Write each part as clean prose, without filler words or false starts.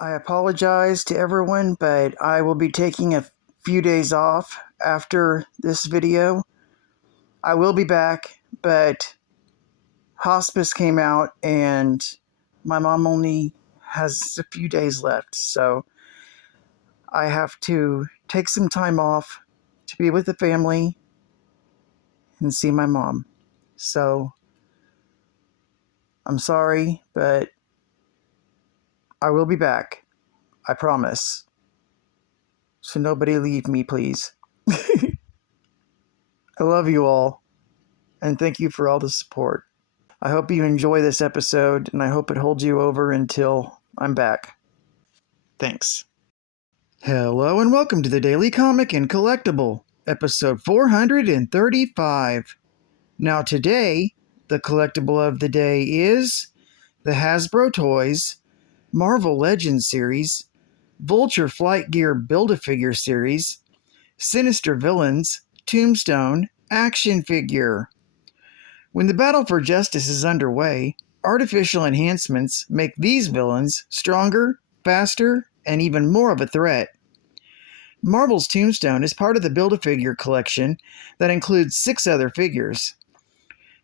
I apologize to everyone, but I will be taking a few days off after this video. I will be back, but hospice came out and my mom only has a few days left, so I have to take some time off to be with the family and see my mom. So I'm sorry, but I will be back. I promise. So nobody leave me, please. I love you all, and thank you for all the support. I hope you enjoy this episode, and I hope it holds you over until I'm back. Thanks. Hello and welcome to the Daily Comic and Collectible, episode 435. Now today, the collectible of the day is the Hasbro Toys Marvel Legends series, Vulture Flight Gear Build-A-Figure series, Sinister Villains Tombstone action figure. When the battle for justice is underway, artificial enhancements make these villains stronger, faster, and even more of a threat. Marvel's Tombstone is part of the Build-A-Figure collection that includes 6 other figures.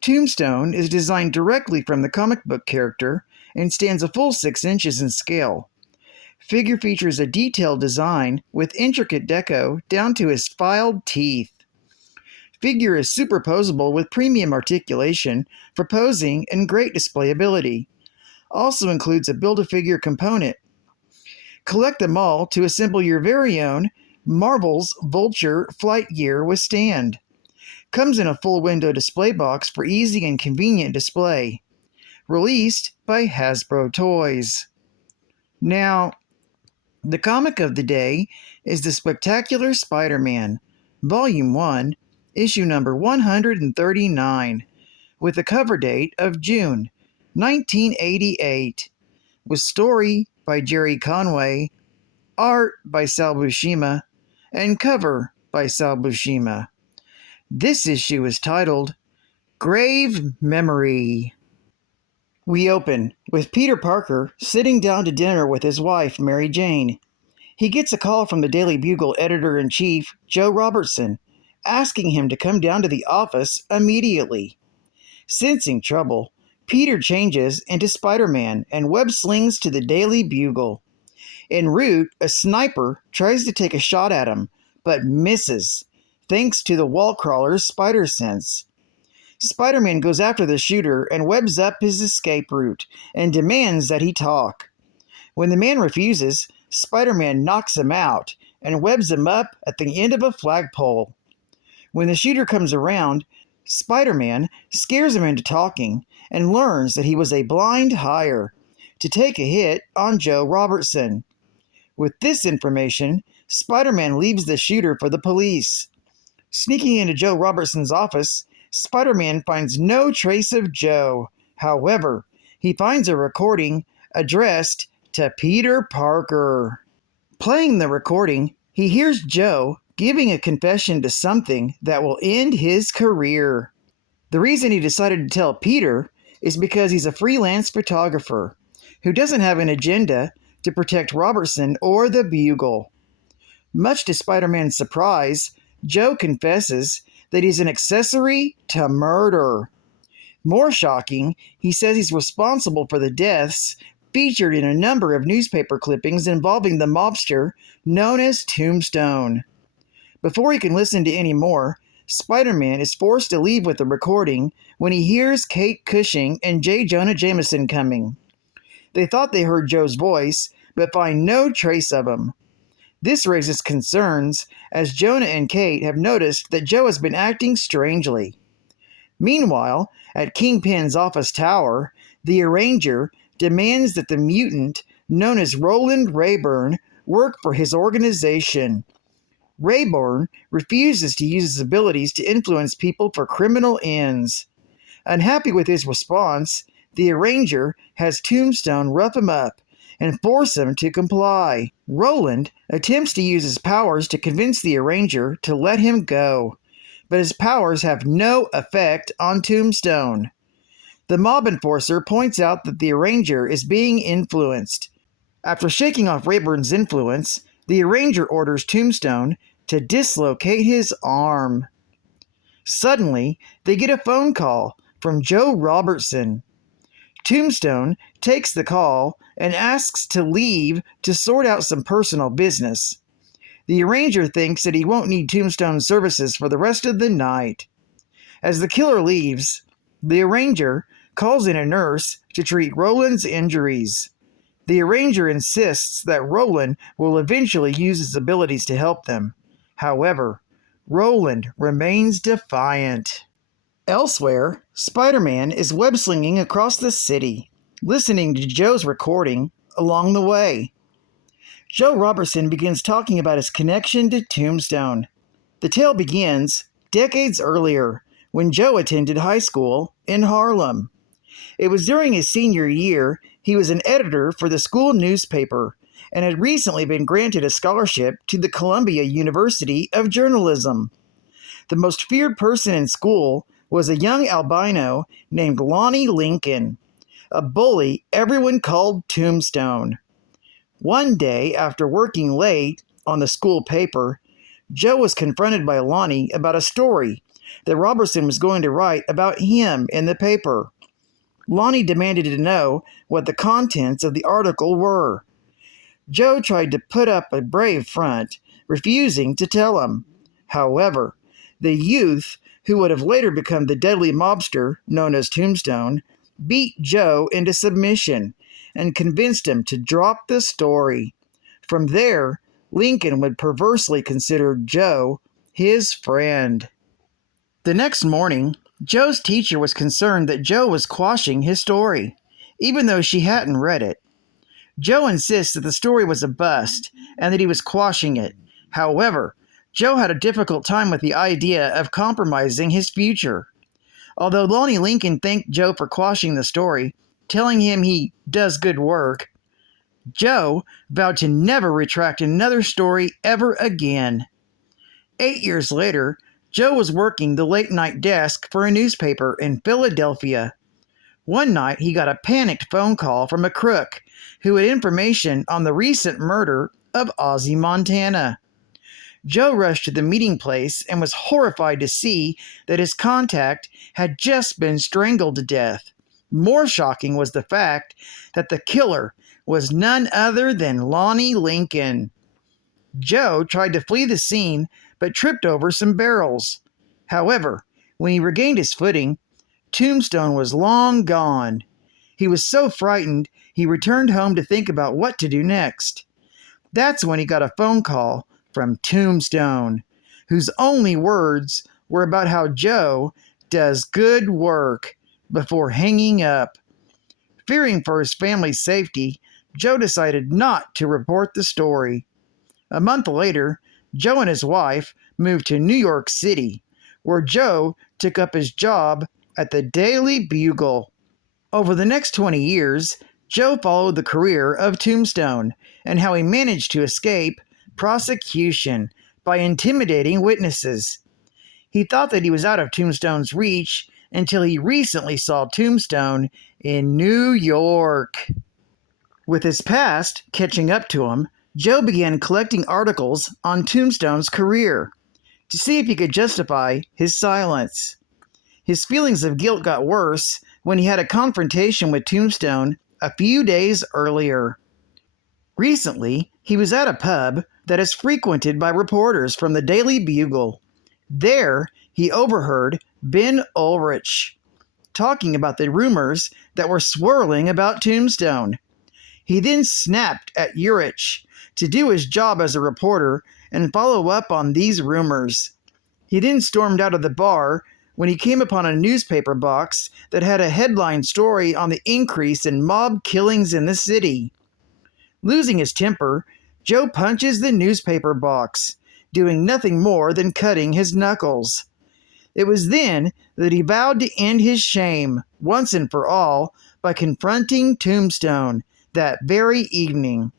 Tombstone is designed directly from the comic book character and stands a full 6 inches in scale. Figure features a detailed design with intricate deco down to his filed teeth. Figure is superposable with premium articulation for posing and great displayability. Also includes a Build-A-Figure component. Collect them all to assemble your very own Marvel's Vulture Flight Gear with stand. Comes in a full window display box for easy and convenient display. Released by Hasbro Toys. Now, the comic of the day is The Spectacular Spider-Man, Volume 1, Issue number 139, with a cover date of June 1988, with story by Jerry Conway, art by Sal Buscema, and cover by Sal Buscema. This issue is titled Grave Memory. We open with Peter Parker sitting down to dinner with his wife, Mary Jane. He gets a call from the Daily Bugle editor-in-chief, Joe Robertson, asking him to come down to the office immediately. Sensing trouble, Peter changes into Spider-Man and web slings to the Daily Bugle. En route, a sniper tries to take a shot at him, but misses, thanks to the wall crawler's spider sense. Spider-Man goes after the shooter and webs up his escape route and demands that he talk. When the man refuses, Spider-Man knocks him out and webs him up at the end of a flagpole. When the shooter comes around, Spider-Man scares him into talking and learns that he was a blind hire to take a hit on Joe Robertson. With this information, Spider-Man leaves the shooter for the police. Sneaking into Joe Robertson's office, Spider-Man finds no trace of Joe. However, he finds a recording addressed to Peter Parker. Playing the recording, he hears Joe giving a confession to something that will end his career. The reason he decided to tell Peter is because he's a freelance photographer who doesn't have an agenda to protect Robertson or the Bugle. Much to Spider-Man's surprise, Joe confesses that he's an accessory to murder. More shocking, he says he's responsible for the deaths featured in a number of newspaper clippings involving the mobster known as Tombstone. Before he can listen to any more, Spider-Man is forced to leave with the recording when he hears Kate Cushing and J. Jonah Jameson coming. They thought they heard Joe's voice, but find no trace of him. This raises concerns, as Jonah and Kate have noticed that Joe has been acting strangely. Meanwhile, at Kingpin's office tower, the Arranger demands that the mutant, known as Roland Rayburn, work for his organization. Rayburn refuses to use his abilities to influence people for criminal ends. Unhappy with his response, the Arranger has Tombstone rough him up and force him to comply. Roland attempts to use his powers to convince the Arranger to let him go, but his powers have no effect on Tombstone. The mob enforcer points out that the Arranger is being influenced. After shaking off Rayburn's influence, the Arranger orders Tombstone to dislocate his arm. Suddenly, they get a phone call from Joe Robertson. Tombstone takes the call and asks to leave to sort out some personal business. The Arranger thinks that he won't need Tombstone's services for the rest of the night. As the killer leaves, the Arranger calls in a nurse to treat Roland's injuries. The Arranger insists that Roland will eventually use his abilities to help them. However, Roland remains defiant. Elsewhere, Spider-Man is web-slinging across the city, listening to Joe's recording along the way. Joe Robertson begins talking about his connection to Tombstone. The tale begins decades earlier, when Joe attended high school in Harlem. It was during his senior year he was an editor for the school newspaper and had recently been granted a scholarship to the Columbia University of Journalism. The most feared person in school was a young albino named Lonnie Lincoln, a bully everyone called Tombstone. One day, after working late on the school paper, Joe was confronted by Lonnie about a story that Robertson was going to write about him in the paper. Lonnie demanded to know what the contents of the article were. Joe tried to put up a brave front, refusing to tell him. However, the youth, who would have later become the deadly mobster known as Tombstone, beat Joe into submission and convinced him to drop the story. From there, Lincoln would perversely consider Joe his friend. The next morning, Joe's teacher was concerned that Joe was quashing his story, even though she hadn't read it. Joe insists that the story was a bust and that he was quashing it. However, Joe had a difficult time with the idea of compromising his future. Although Lonnie Lincoln thanked Joe for quashing the story, telling him he does good work, Joe vowed to never retract another story ever again. 8 years later, Joe was working the late-night desk for a newspaper in Philadelphia. One night, he got a panicked phone call from a crook who had information on the recent murder of Ozzie Montana. Joe rushed to the meeting place and was horrified to see that his contact had just been strangled to death. More shocking was the fact that the killer was none other than Lonnie Lincoln. Joe tried to flee the scene but tripped over some barrels. However, when he regained his footing, Tombstone was long gone. He was so frightened he returned home to think about what to do next. That's when he got a phone call from Tombstone, whose only words were about how Joe does good work before hanging up. Fearing for his family's safety, Joe decided not to report the story. A month later, Joe and his wife moved to New York City, where Joe took up his job at the Daily Bugle. Over the next 20 years, Joe followed the career of Tombstone and how he managed to escape prosecution by intimidating witnesses. He thought that he was out of Tombstone's reach until he recently saw Tombstone in New York. With his past catching up to him, Joe began collecting articles on Tombstone's career to see if he could justify his silence. His feelings of guilt got worse when he had a confrontation with Tombstone a few days earlier. Recently, he was at a pub that is frequented by reporters from the Daily Bugle. There, he overheard Ben Ulrich talking about the rumors that were swirling about Tombstone. He then snapped at Ulrich to do his job as a reporter and follow up on these rumors. He then stormed out of the bar when he came upon a newspaper box that had a headline story on the increase in mob killings in the city. Losing his temper, Joe punches the newspaper box, doing nothing more than cutting his knuckles. It was then that he vowed to end his shame once and for all by confronting Tombstone that very evening.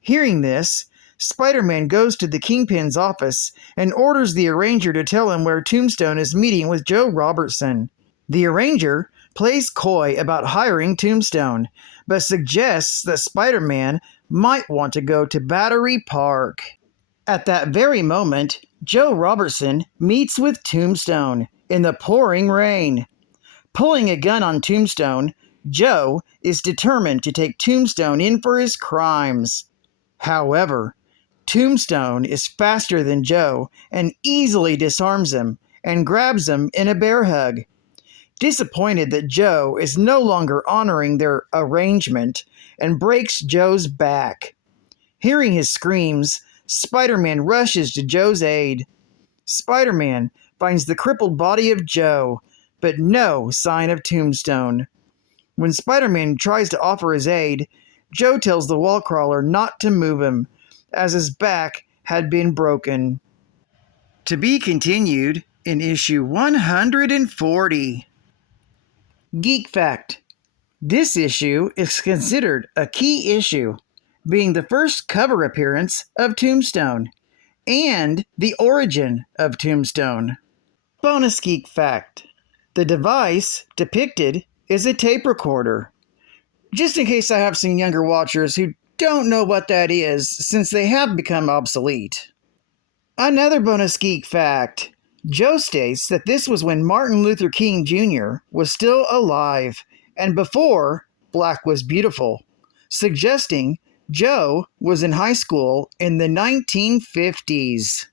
Hearing this, Spider-Man goes to the Kingpin's office and orders the Arranger to tell him where Tombstone is meeting with Joe Robertson. The Arranger plays coy about hiring Tombstone, but suggests that Spider-Man might want to go to Battery Park. At that very moment, Joe Robertson meets with Tombstone in the pouring rain. Pulling a gun on Tombstone, Joe is determined to take Tombstone in for his crimes. However, Tombstone is faster than Joe and easily disarms him and grabs him in a bear hug. Disappointed that Joe is no longer honoring their arrangement and breaks Joe's back. Hearing his screams, Spider-Man rushes to Joe's aid. Spider-Man finds the crippled body of Joe, but no sign of Tombstone. When Spider-Man tries to offer his aid, Joe tells the wall crawler not to move him, as his back had been broken. To be continued in issue 140. Geek Fact. This issue is considered a key issue, being the first cover appearance of Tombstone and the origin of Tombstone. Bonus Geek Fact. The device depicted is a tape recorder. Just in case I have some younger watchers who don't know what that is, since they have become obsolete. Another bonus geek fact. Joe states that this was when Martin Luther King Jr. was still alive and before Black was beautiful, suggesting Joe was in high school in the 1950s.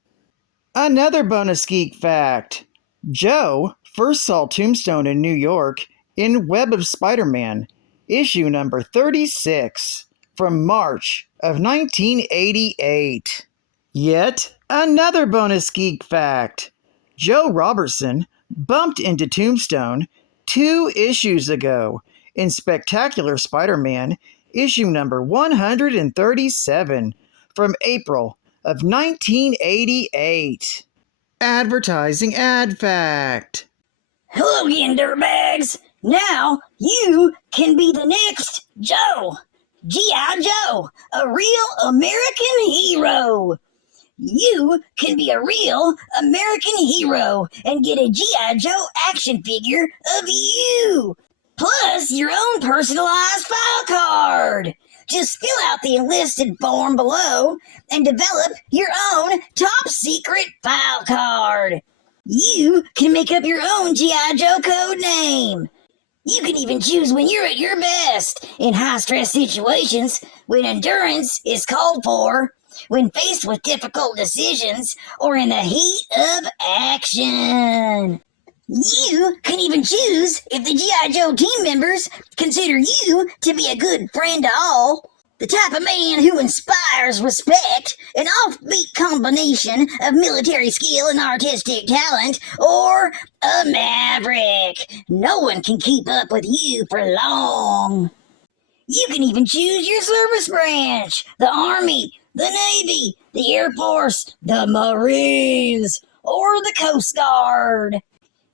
Another bonus geek fact. Joe first saw Tombstone in New York in Web of Spider-Man, issue number 36, from March of 1988. Yet another bonus geek fact. Joe Robertson bumped into Tombstone 2 issues ago in Spectacular Spider-Man, issue number 137, from April of 1988. Advertising ad fact. Hello again, dirtbags. Now you can be the next Joe. G.I. Joe, a real American hero. You can be a real American hero and get a G.I. Joe action figure of you, plus your own personalized file card. Just fill out the enlisted form below and develop your own top secret file card. You can make up your own G.I. Joe code name. You can even choose when you're at your best in high-stress situations, when endurance is called for, when faced with difficult decisions, or in the heat of action. You can even choose if the G.I. Joe team members consider you to be a good friend to all, the type of man who inspires respect, an offbeat combination of military skill and artistic talent, or a maverick. No one can keep up with you for long. You can even choose your service branch, the Army, the Navy, the Air Force, the Marines, or the Coast Guard.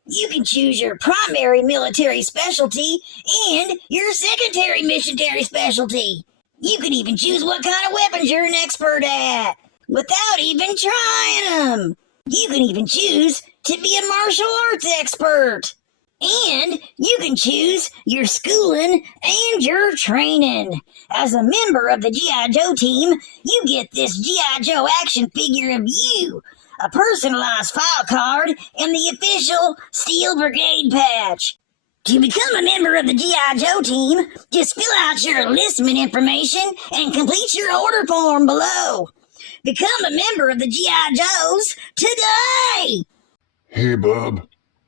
You can choose your primary military specialty and your secondary missionary specialty. You can even choose what kind of weapons you're an expert at, without even trying them. You can even choose to be a martial arts expert. And you can choose your schooling and your training. As a member of the G.I. Joe team, you get this G.I. Joe action figure of you, a personalized file card, and the official Steel Brigade patch. To become a member of the G.I. Joe team, just fill out your enlistment information and complete your order form below. Become a member of the G.I. Joes today! Hey, bub.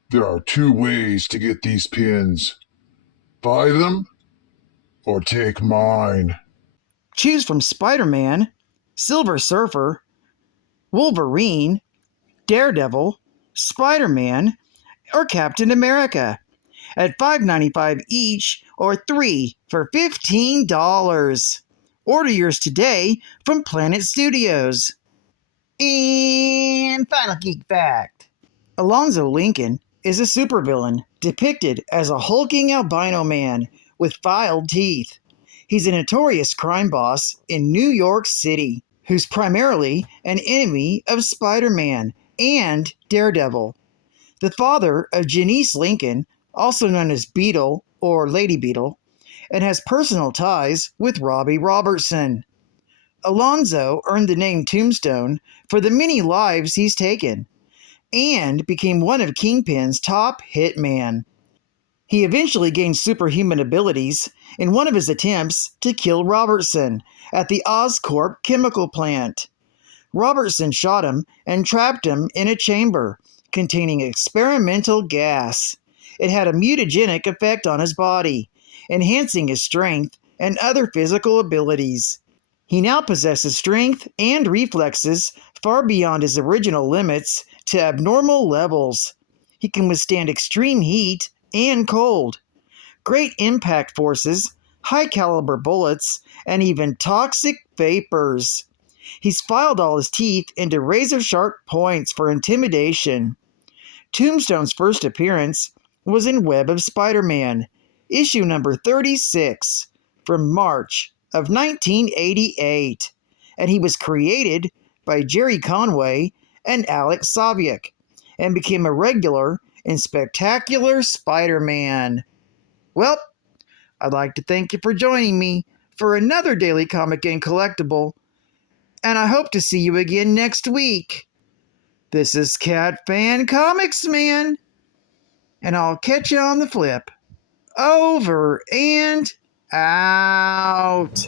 There are 2 ways to get these pins. Buy them or take mine. Choose from Spider-Man, Silver Surfer, Wolverine, Daredevil, Spider-Man, or Captain America at $5.95 each, or 3 for $15. Order yours today from Planet Studios. And final geek fact. Alonzo Lincoln is a supervillain depicted as a hulking albino man with filed teeth. He's a notorious crime boss in New York City who's primarily an enemy of Spider-Man and Daredevil. The father of Janice Lincoln, also known as Beetle or Lady Beetle, and has personal ties with Robbie Robertson. Alonzo earned the name Tombstone for the many lives he's taken and became one of Kingpin's top hitmen. He eventually gained superhuman abilities in one of his attempts to kill Robertson at the Oscorp chemical plant. Robertson shot him and trapped him in a chamber containing experimental gas. It had a mutagenic effect on his body, enhancing his strength and other physical abilities. He now possesses strength and reflexes far beyond his original limits to abnormal levels. He can withstand extreme heat and cold, great impact forces, high caliber bullets, and even toxic vapors. He's filed all his teeth into razor sharp points for intimidation. Tombstone's first appearance was in Web of Spider-Man, issue number 36, from March of 1988, and he was created by Jerry Conway and Alex Saviuk, and became a regular in Spectacular Spider-Man. Well, I'd like to thank you for joining me for another Daily Comic and Collectible, and I hope to see you again next week. This is Cat Fan Comics Man, and I'll catch you on the flip. Over and out.